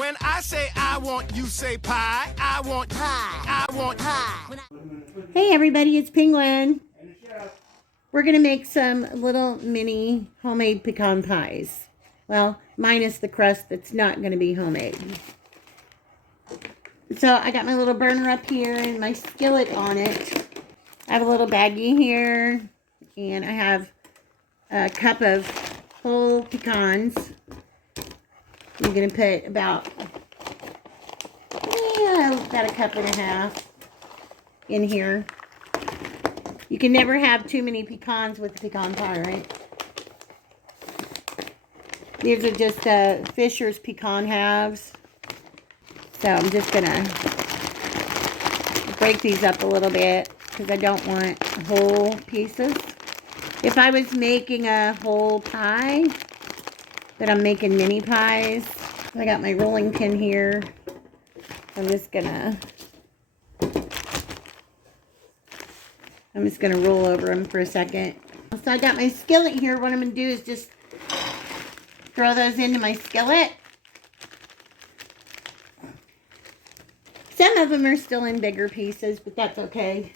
When I say I want, you say pie. I want pie. I want pie. Hey everybody, it's Penguin. We're going to make some little mini homemade pecan pies. Well, minus the crust that's not going to be homemade. So I got my little burner up here and my skillet on it. I have a little baggie here and I have a cup of whole pecans. I'm going to put about a cup and a half in here. You can never have too many pecans with the pecan pie, right? These are just Fisher's pecan halves. So I'm just going to break these up a little bit because I don't want whole pieces. If I was making a whole pie, but I'm making mini pies, I got my rolling pin here. I'm just gonna roll over them for a second. So I got my skillet here. What I'm gonna do is just throw those into my skillet. Some of them are still in bigger pieces, but that's okay.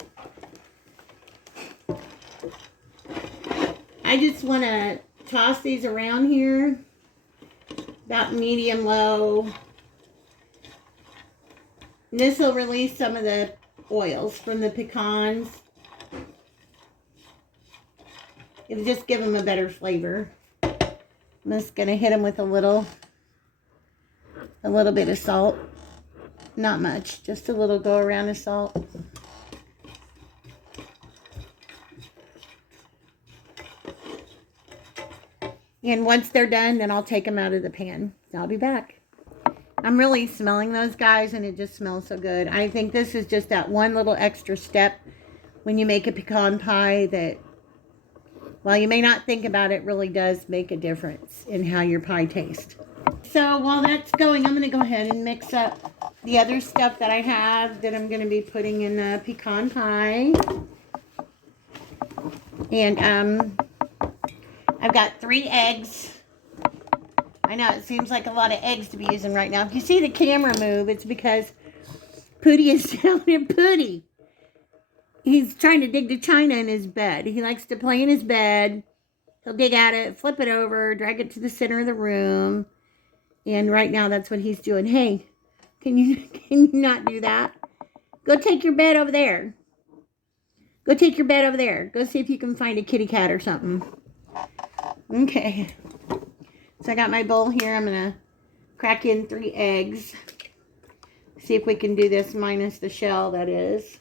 I just want to toss these around here, about medium low. This will release some of the oils from the pecans. It'll just give them a better flavor. I'm just going to hit them with a little bit of salt. Not much, just a little go around of salt. And once they're done, then I'll take them out of the pan. So I'll be back. I'm really smelling those guys, and it just smells so good. I think this is just that one little extra step when you make a pecan pie that, while you may not think about it, really does make a difference in how your pie tastes. So while that's going, I'm going to go ahead and mix up the other stuff that I have that I'm going to be putting in the pecan pie. And I've got 3 eggs. I know it seems like a lot of eggs to be using right now. If you see the camera move, it's because Pootie is down in Pootie. He's trying to dig the china in his bed. He likes to play in his bed. He'll dig at it, flip it over, drag it to the center of the room. And right now that's what he's doing. Hey, can you not do that? Go take your bed over there. Go take your bed over there. Go see if you can find a kitty cat or something. Okay. So I got my bowl here. I'm going to crack in 3 eggs. See if we can do this minus the shell, that is.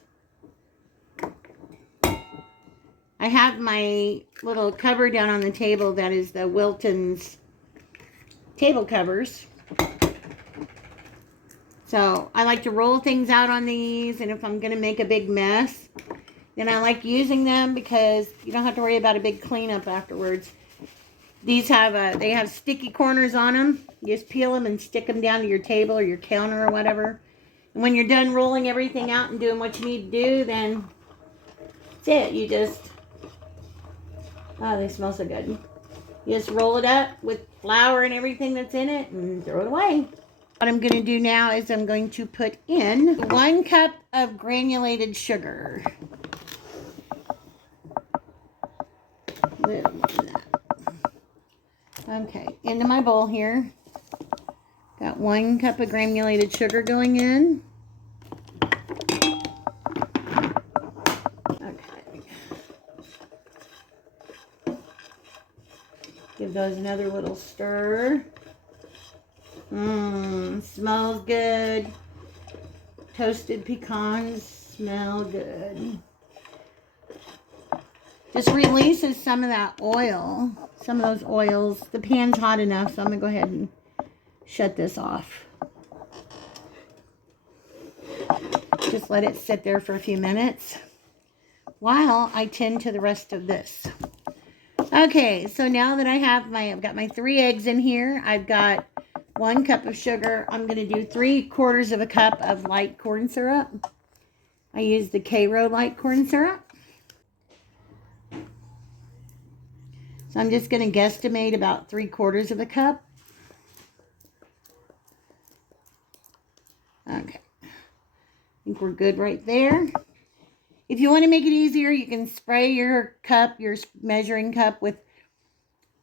I have my little cover down on the table. That is the Wilton's table covers. So I like to roll things out on these. And if I'm going to make a big mess, then I like using them because you don't have to worry about a big cleanup afterwards. These have they have sticky corners on them. You just peel them and stick them down to your table or your counter or whatever. And when you're done rolling everything out and doing what you need to do, then that's it. You just, oh, they smell so good. You just roll it up with flour and everything that's in it and throw it away. What I'm going to do now is I'm going to put in 1 cup of granulated sugar. Little more than that. Okay, into my bowl here. Got 1 cup of granulated sugar going in. Okay. Give those another little stir. Smells good. Toasted pecans smell good. Just releases some of that oil. Some of those oils. The pan's hot enough, so I'm going to go ahead and shut this off. Just let it sit there for a few minutes while I tend to the rest of this. Okay, so now that I've got my 3 eggs in here. I've got 1 cup of sugar. I'm going to do 3/4 of a cup of light corn syrup. I use the Karo light corn syrup. So I'm just going to guesstimate about 3/4 of a cup. Okay. I think we're good right there. If you want to make it easier, you can spray your cup, your measuring cup with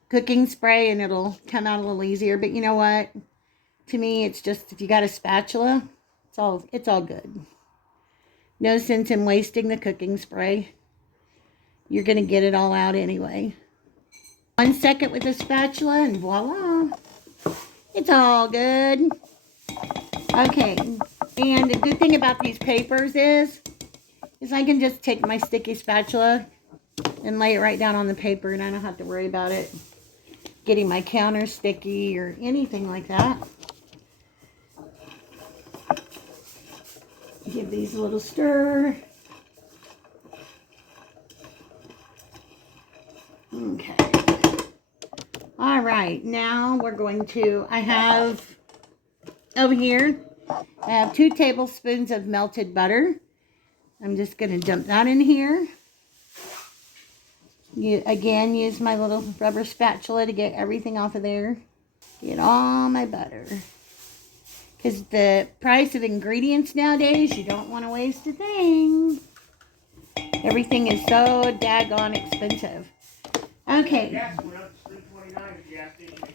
cooking spray and it'll come out a little easier. But you know what? To me, it's just if you got a spatula, it's all good. No sense in wasting the cooking spray. You're going to get it all out anyway. 1 second with a spatula and voila. It's all good. Okay. And the good thing about these papers is I can just take my sticky spatula and lay it right down on the paper and I don't have to worry about it getting my counter sticky or anything like that. Give these a little stir. Okay. All right, now we're going to, I have over here, I have 2 tablespoons of melted butter. I'm just going to dump that in here. Again, use my little rubber spatula to get everything off of there. Get all my butter. Because the price of ingredients nowadays, you don't want to waste a thing. Everything is so daggone expensive. Okay.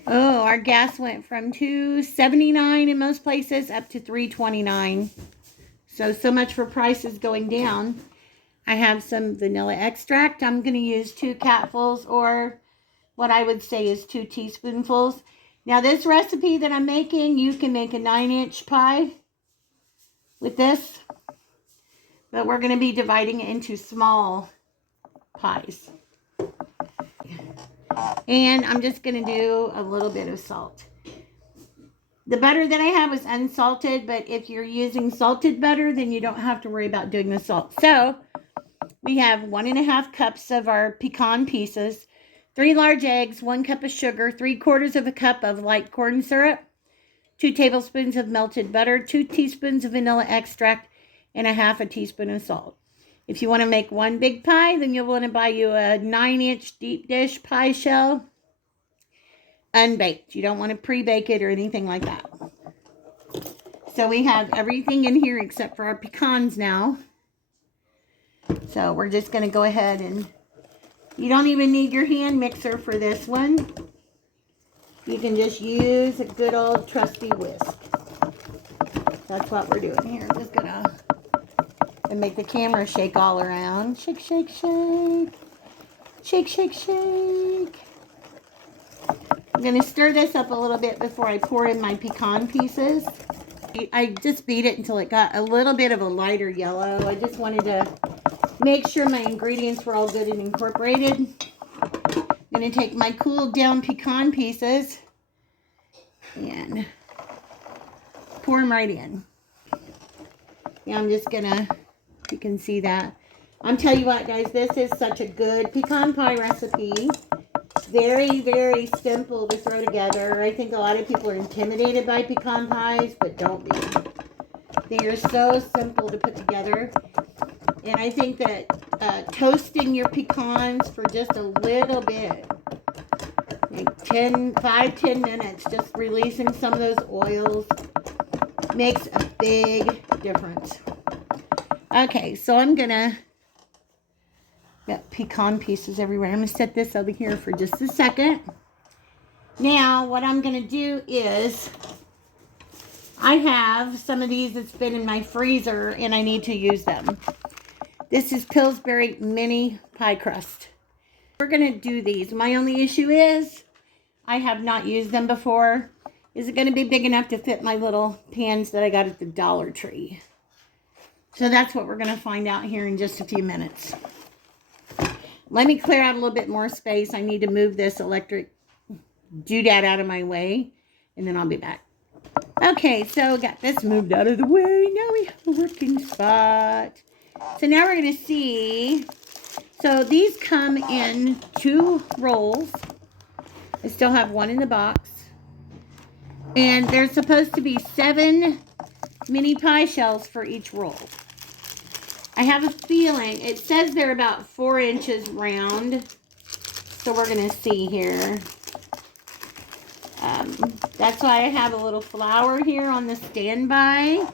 Oh, our gas went from $2.79 in most places up to $3.29. So much for prices going down. I have some vanilla extract. I'm going to use 2 capfuls or what I would say is 2 teaspoonfuls. Now this recipe that I'm making, you can make a 9-inch pie with this. But we're going to be dividing it into small pies. And I'm just going to do a little bit of salt. The butter that I have is unsalted, but if you're using salted butter, then you don't have to worry about doing the salt. So we have 1.5 cups of our pecan pieces, 3 large eggs, 1 cup of sugar, 3/4 of a cup of light corn syrup, 2 tablespoons of melted butter, 2 teaspoons of vanilla extract, and 1/2 teaspoon of salt. If you want to make one big pie, then you'll want to buy you a 9-inch deep dish pie shell, unbaked. You don't want to pre-bake it or anything like that. So we have everything in here except for our pecans now. So we're just going to go ahead and, you don't even need your hand mixer for this one. You can just use a good old trusty whisk. That's what we're doing here. I'm just going to make the camera shake all around. Shake, shake, shake. Shake, shake, shake. I'm going to stir this up a little bit before I pour in my pecan pieces. I just beat it until it got a little bit of a lighter yellow. I just wanted to make sure my ingredients were all good and incorporated. I'm going to take my cooled down pecan pieces and pour them right in. Yeah, I'm just going to, you can see that. I'm telling you what, guys, this is such a good pecan pie recipe. Very, very simple to throw together. I think a lot of people are intimidated by pecan pies, but don't be. They are so simple to put together. And I think that toasting your pecans for just a little bit, like 5-10 minutes, just releasing some of those oils, makes a big difference. Okay, so I'm going to, got pecan pieces everywhere. I'm going to set this over here for just a second. Now, what I'm going to do is, I have some of these that's been in my freezer, and I need to use them. This is Pillsbury mini pie crust. We're going to do these. My only issue is, I have not used them before. Is it going to be big enough to fit my little pans that I got at the Dollar Tree? So that's what we're going to find out here in just a few minutes. Let me clear out a little bit more space. I need to move this electric doodad out of my way, and then I'll be back. Okay, so got this moved out of the way. Now we have a working spot. So now we're going to see. So these come in 2 rolls. I still have 1 in the box. And there's supposed to be 7 mini pie shells for each roll. I have a feeling, it says they're about 4 inches round. So we're going to see here. That's why I have a little flour here on the standby.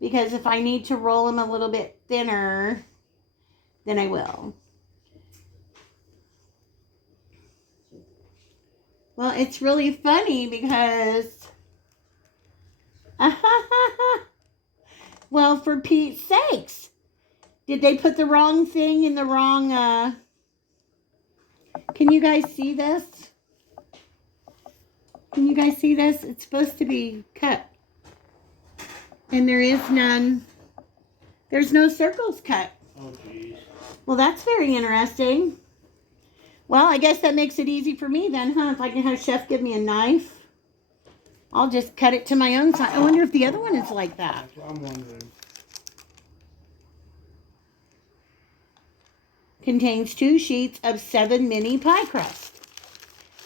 Because if I need to roll them a little bit thinner, then I will. Well, it's really funny because... well, for Pete's sakes. Did they put the wrong thing in the wrong... Can you guys see this? Can you guys see this? It's supposed to be cut. And there is none. There's no circles cut. Oh, geez. Well, that's very interesting. Well, I guess that makes it easy for me then, huh? If I can have Chef give me a knife, I'll just cut it to my own size. I wonder if the other one is like that. That's what I'm wondering. Contains 2 sheets of 7 mini pie crust.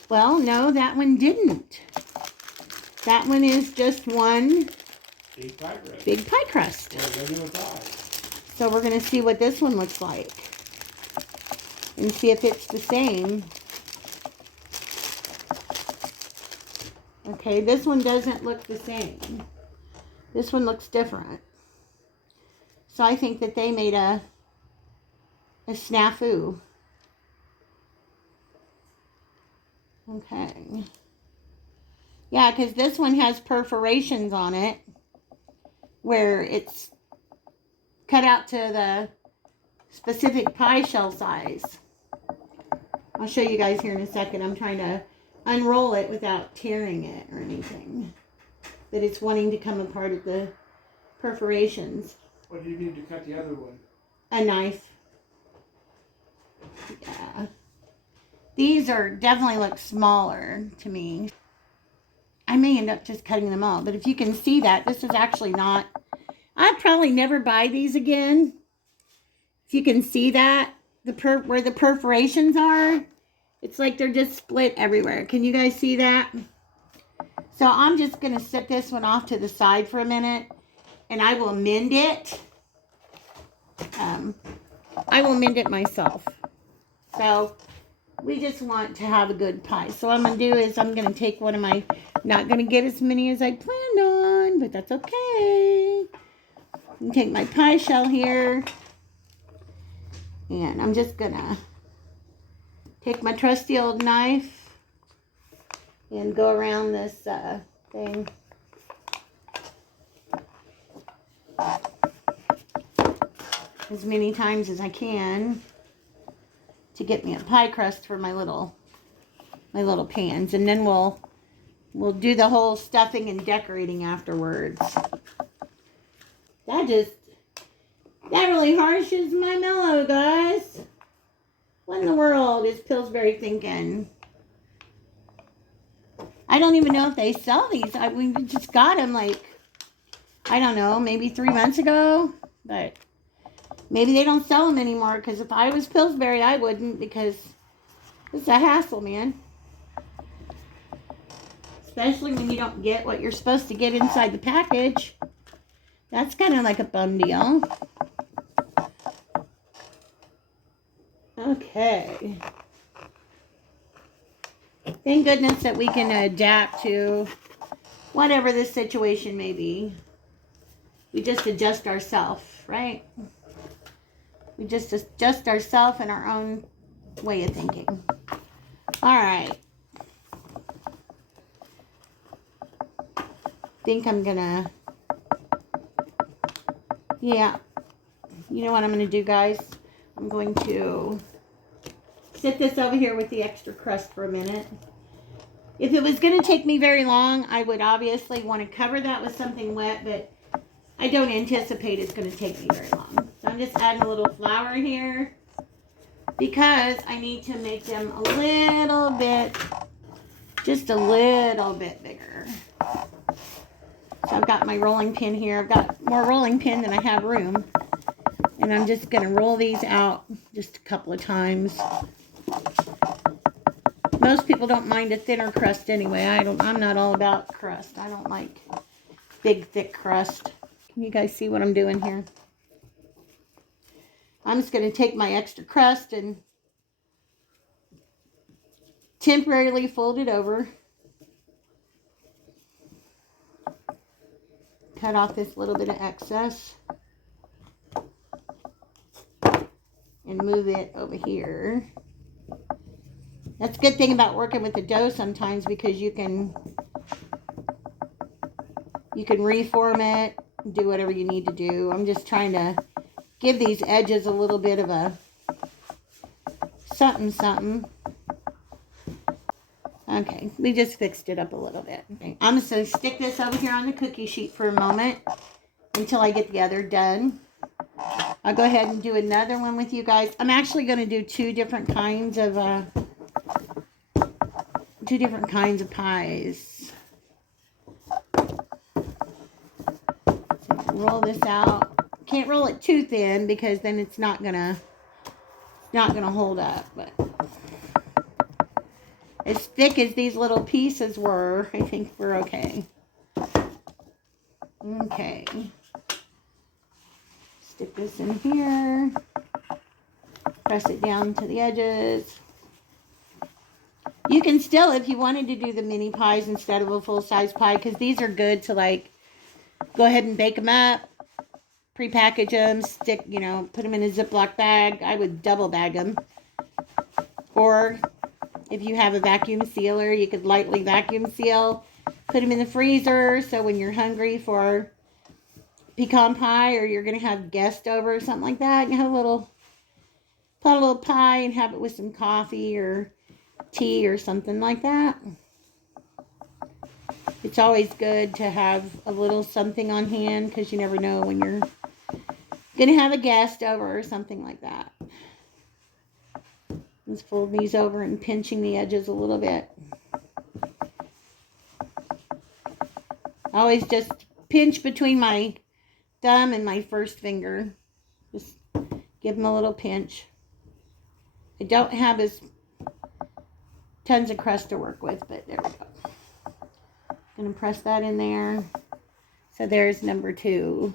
Well, no, that one didn't. That one is just one Big pie crust. big pie crust. Or regular pie. So we're going to see what this one looks like. And see if it's the same. Okay, this one doesn't look the same. This one looks different. So I think that they made a snafu. Okay. Yeah, because this one has perforations on it where it's cut out to the specific pie shell size. I'll show you guys here in a second. I'm trying to unroll it without tearing it or anything. But it's wanting to come apart at the perforations. What do you need to cut the other one? A knife. Yeah. These are definitely look smaller to me. I may end up just cutting them all. But if you can see that, this is actually not... I'd probably never buy these again. If you can see that, where the perforations are, it's like they're just split everywhere. Can you guys see that? So I'm just going to set this one off to the side for a minute, and I will mend it. I will mend it myself. So we just want to have a good pie. So what I'm going to do is I'm going to take one of my, not going to get as many as I planned on, but that's okay. I'm going to take my pie shell here. And I'm just going to take my trusty old knife and go around this thing. As many times as I can to get me a pie crust for my little pans. And then we'll do the whole stuffing and decorating afterwards. That really harshes my mellow, guys. What in the world is Pillsbury thinking? I don't even know if they sell these. We just got them like, I don't know, maybe 3 months ago. But maybe they don't sell them anymore. Because if I was Pillsbury, I wouldn't. Because it's a hassle, man. Especially when you don't get what you're supposed to get inside the package. That's kind of like a bum deal. Okay. Thank goodness that we can adapt to whatever the situation may be. We just adjust ourselves, right? We just adjust ourselves in our own way of thinking. All right. Think I'm gonna... Yeah. You know what I'm gonna do, guys? I'm going to sit this over here with the extra crust for a minute. If it was going to take me very long, I would obviously want to cover that with something wet, but I don't anticipate it's going to take me very long. So I'm just adding a little flour here because I need to make them a little bit, just a little bit bigger. So I've got my rolling pin here. I've got more rolling pin than I have room. And I'm just going to roll these out just a couple of times. Most people don't mind a thinner crust anyway. I'm not all about crust. I don't like big, thick crust. Can you guys see what I'm doing here? I'm just going to take my extra crust and temporarily fold it over. cut off this little bit of excess and move it over here. That's a good thing about working with the dough sometimes, because you can reform it, do whatever you need to do. I'm just trying to give these edges a little bit of a something. Okay, we just fixed it up a little bit. Okay, I'm just going to stick this over here on the cookie sheet for a moment until I get the other done. I'll go ahead and do another one with you guys. I'm actually going to do two different kinds of pies. So roll this out. Can't roll it too thin because then it's not gonna hold up. But as thick as these little pieces were, I think we're okay. Okay. Stick this in here. Press it down to the edges. You can still, if you wanted to do the mini pies instead of a full-size pie, because these are good to, like, go ahead and bake them up, prepackage them, stick, you know, put them in a Ziploc bag. I would double bag them. Or if you have a vacuum sealer, you could lightly vacuum seal, put them in the freezer, so when you're hungry for pecan pie, or you're going to have guests over or something like that, you have a little pie and have it with some coffee or tea or something like that. It's always good to have a little something on hand, because you never know when you're going to have a guest over or something like that. Just fold these over and pinching the edges a little bit. I always just pinch between my thumb and my first finger. Just give them a little pinch. I don't have tons of crust to work with, but there we go. Gonna press that in there. So there's number 2.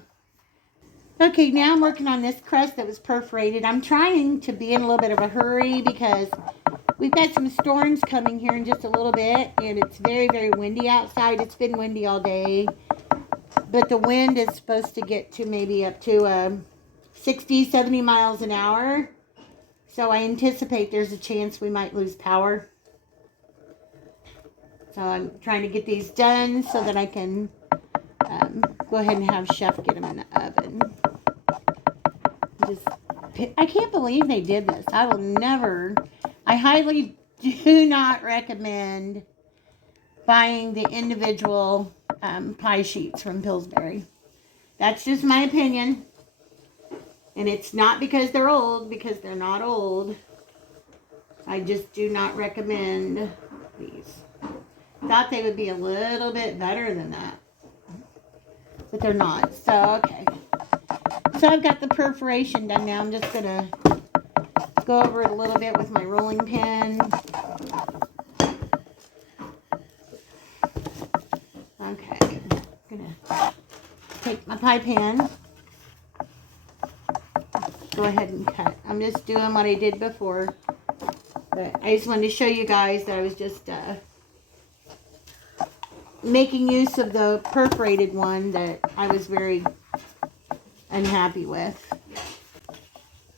Okay, now I'm working on this crust that was perforated. I'm trying to be in a little bit of a hurry because we've got some storms coming here in just a little bit, and it's very, very windy outside. It's been windy all day, but the wind is supposed to get to maybe up to 60, 70 miles an hour. So I anticipate there's a chance we might lose power. So I'm trying to get these done so that I can go ahead and have Chef get them in the oven. I can't believe they did this. I highly do not recommend buying the individual pie sheets from Pillsbury. That's just my opinion. And it's not because they're old, because they're not old. I just do not recommend these. Thought they would be a little bit better than that, but they're not. So, okay. So I've got the perforation done now. I'm just going to go over it a little bit with my rolling pin. Okay. I'm going to take my pie pan. Go ahead and cut. I'm just doing what I did before. But I just wanted to show you guys that I was just making use of the perforated one that I was very unhappy with.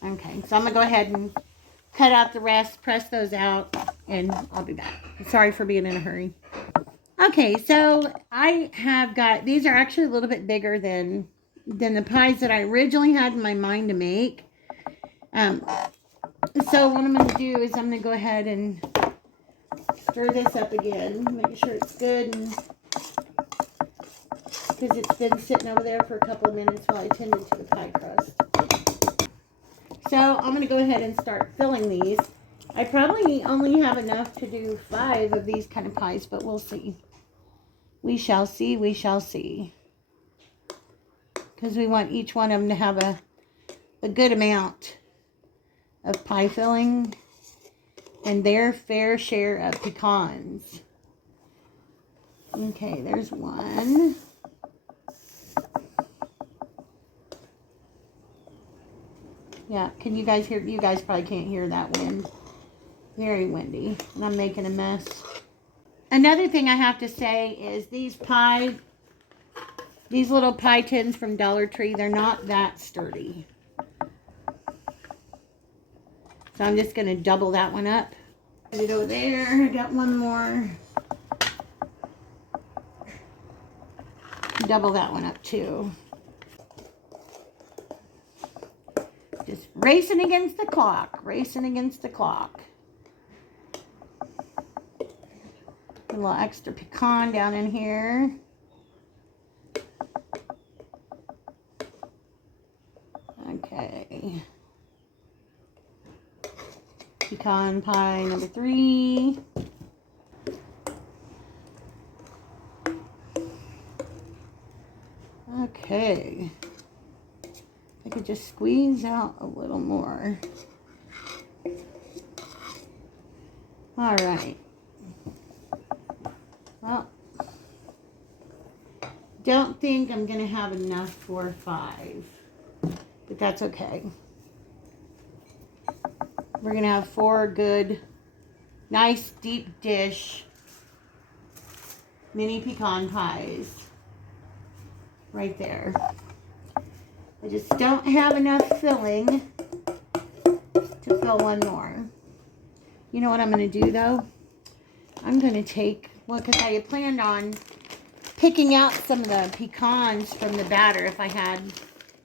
Okay, so I'm going to go ahead and cut out the rest, press those out, and I'll be back. Sorry for being in a hurry. Okay, so I have got, these are actually a little bit bigger than the pies that I originally had in my mind to make. So what I'm going to do is I'm going to go ahead and stir this up again, make sure it's good, and because it's been sitting over there for a couple of minutes while I tended to the pie crust. So I'm going to go ahead and start filling these. I probably only have enough to do 5 of these kind of pies, but we'll see. We shall see, we shall see. Because we want each one of them to have a good amount of pie filling and their fair share of pecans. Okay, there's one. Yeah, can you guys hear? You guys probably can't hear that wind. Very windy, and I'm making a mess. Another thing I have to say is these These little pie tins from Dollar Tree, they're not that sturdy. So I'm just going to double that one up. Put it over there. I got one more. Double that one up too. Just racing against the clock. Racing against the clock. A little extra pecan down in here. Okay. Pecan pie number 3. Okay. I could just squeeze out a little more. All right. Well, don't think I'm going to have enough for 5, but that's okay. We're going to have 4 good, nice, deep dish mini pecan pies right there. I just don't have enough filling to fill one more. You know what I'm going to do, though? I'm going to take, well, because I had planned on picking out some of the pecans from the batter if I had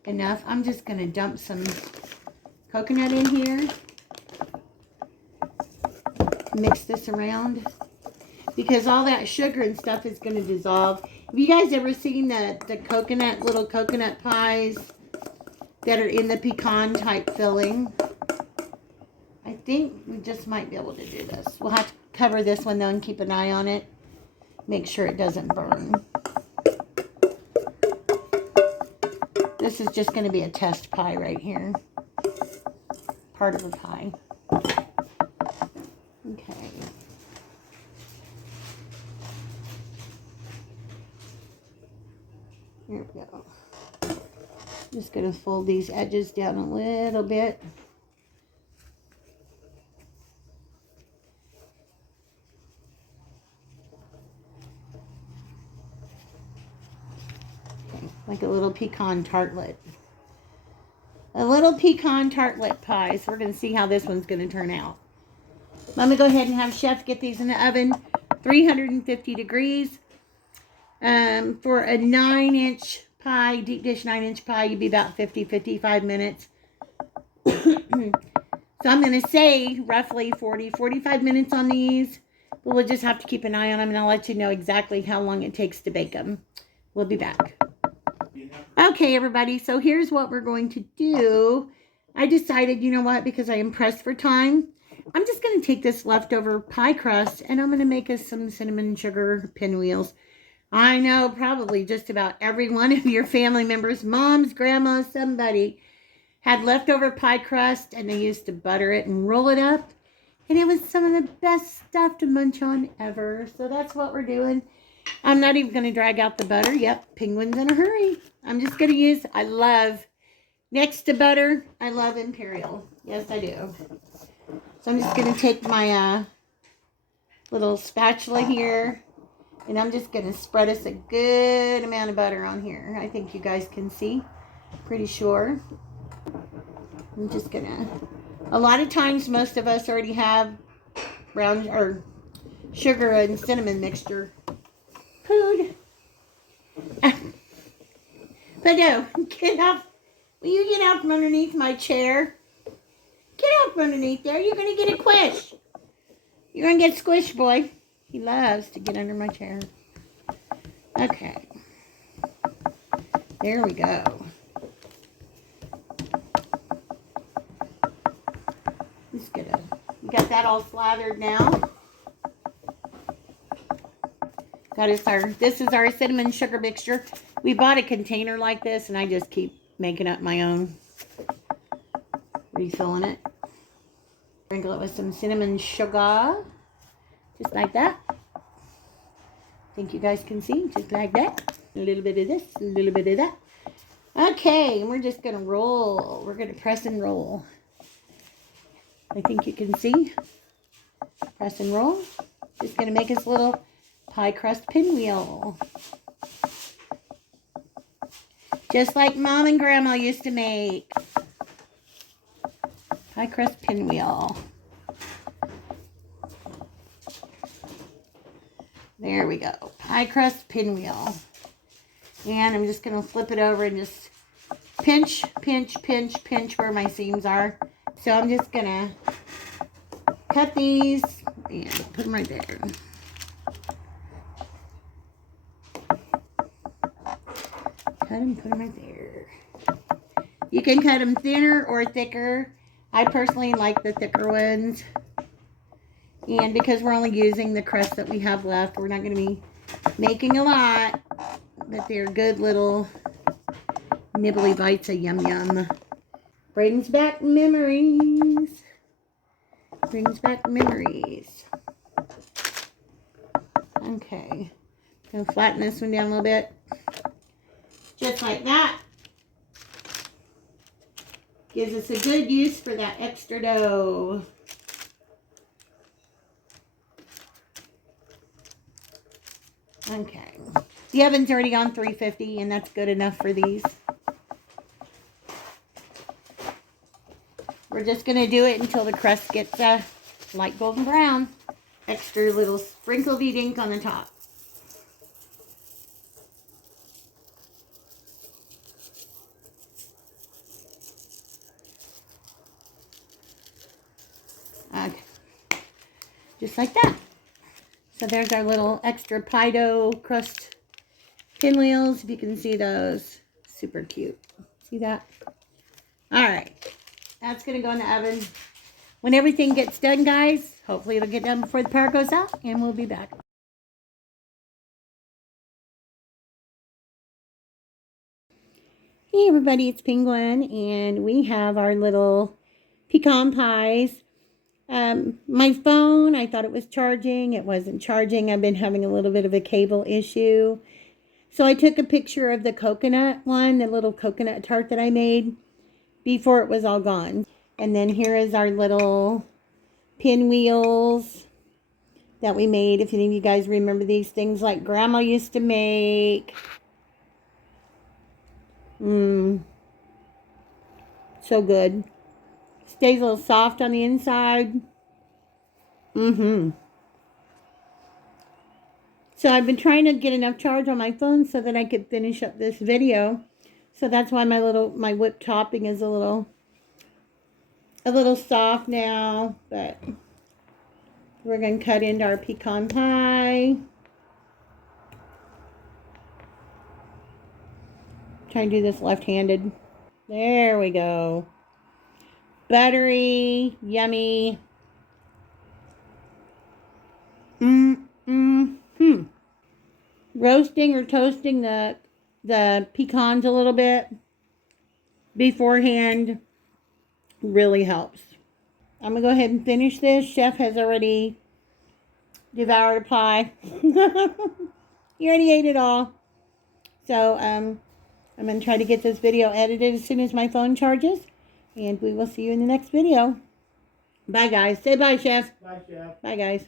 enough. I'm just going to dump some coconut in here. Mix this around. Because all that sugar and stuff is going to dissolve. Have you guys ever seen the little coconut pies that are in the pecan type filling? I think we just might be able to do this. We'll have to cover this one though and keep an eye on it. Make sure it doesn't burn. This is just going to be a test pie right here. Part of a pie. Okay. Here we go. Just going to fold these edges down a little bit. Okay, like a little pecan tartlet. A little pecan tartlet pie. So we're going to see how this one's going to turn out. I'm going to go ahead and have Chef get these in the oven. 350 degrees. For a 9-inch pie, deep dish 9-inch pie, you'd be about 50-55 minutes. So I'm going to say roughly 40-45 minutes on these. But we'll just have to keep an eye on them, and I'll let you know exactly how long it takes to bake them. We'll be back. Okay, everybody, so here's what we're going to do. I decided, you know what, because I am pressed for time, I'm just going to take this leftover pie crust, and I'm going to make us some cinnamon sugar pinwheels. I know probably just about every one of your family members, moms, grandmas, somebody, had leftover pie crust, and they used to butter it and roll it up. And it was some of the best stuff to munch on ever. So that's what we're doing. I'm not even going to drag out the butter. Yep, penguins in a hurry. I'm just going to use, I love, next to butter, I love Imperial. Yes, I do. So I'm just going to take my little spatula here. And I'm just going to spread us a good amount of butter on here. I think you guys can see. Pretty sure. I'm just going to... A lot of times, most of us already have brown or sugar and cinnamon mixture. Food. But no, get off. Will you get out from underneath my chair? Get out from underneath there. You're going to get a squish. You're going to get squished, boy. He loves to get under my chair. Okay. There we go. Just gonna, we got that all slathered now. This is our cinnamon sugar mixture. We bought a container like this, and I just keep making up my own. Refilling it. Sprinkle it with some cinnamon sugar. Just like that. Think you guys can see, just like that. A little bit of this, a little bit of that. Okay, and we're just going to roll. We're going to press and roll. I think you can see. Press and roll. Just going to make us a little pie crust pinwheel. Just like Mom and Grandma used to make. Pie crust pinwheel. There we go. Pie crust pinwheel. And I'm just going to flip it over and just pinch, pinch, pinch, pinch where my seams are. So I'm just going to cut these and put them right there. Cut them, put them right there. You can cut them thinner or thicker. I personally like the thicker ones. And because we're only using the crust that we have left, we're not going to be making a lot. But they're good little nibbly bites of yum yum. Brings back memories. Brings back memories. Okay. Gonna flatten this one down a little bit. Just like that. Gives us a good use for that extra dough. Okay. The oven's already on 350 and that's good enough for these. We're just going to do it until the crust gets light golden brown. Extra little sprinkle of ink on the top. Okay. Just like that. So there's our little extra pie dough crust pinwheels. If you can see those. Super cute. See that? Alright. That's going to go in the oven. When everything gets done, guys, hopefully it'll get done before the power goes out, and we'll be back. Hey everybody, it's Penguin, and we have our little pecan pies. My phone, I thought it was charging. It wasn't charging. I've been having a little bit of a cable issue. So I took a picture of the coconut one, the little coconut tart that I made before it was all gone. And then here is our little pinwheels that we made. If any of you guys remember these things like Grandma used to make. So good. Stays a little soft on the inside. So I've been trying to get enough charge on my phone so that I could finish up this video. So that's why my whipped topping is a little soft now, but we're going to cut into our pecan pie. Try and do this left-handed. There we go. Buttery, yummy. Roasting or toasting the pecans a little bit beforehand really helps. I'm going to go ahead and finish this. Chef has already devoured a pie. He already ate it all. So, I'm going to try to get this video edited as soon as my phone charges. And we will see you in the next video. Bye, guys. Say bye, Chef. Bye, Chef. Bye, guys.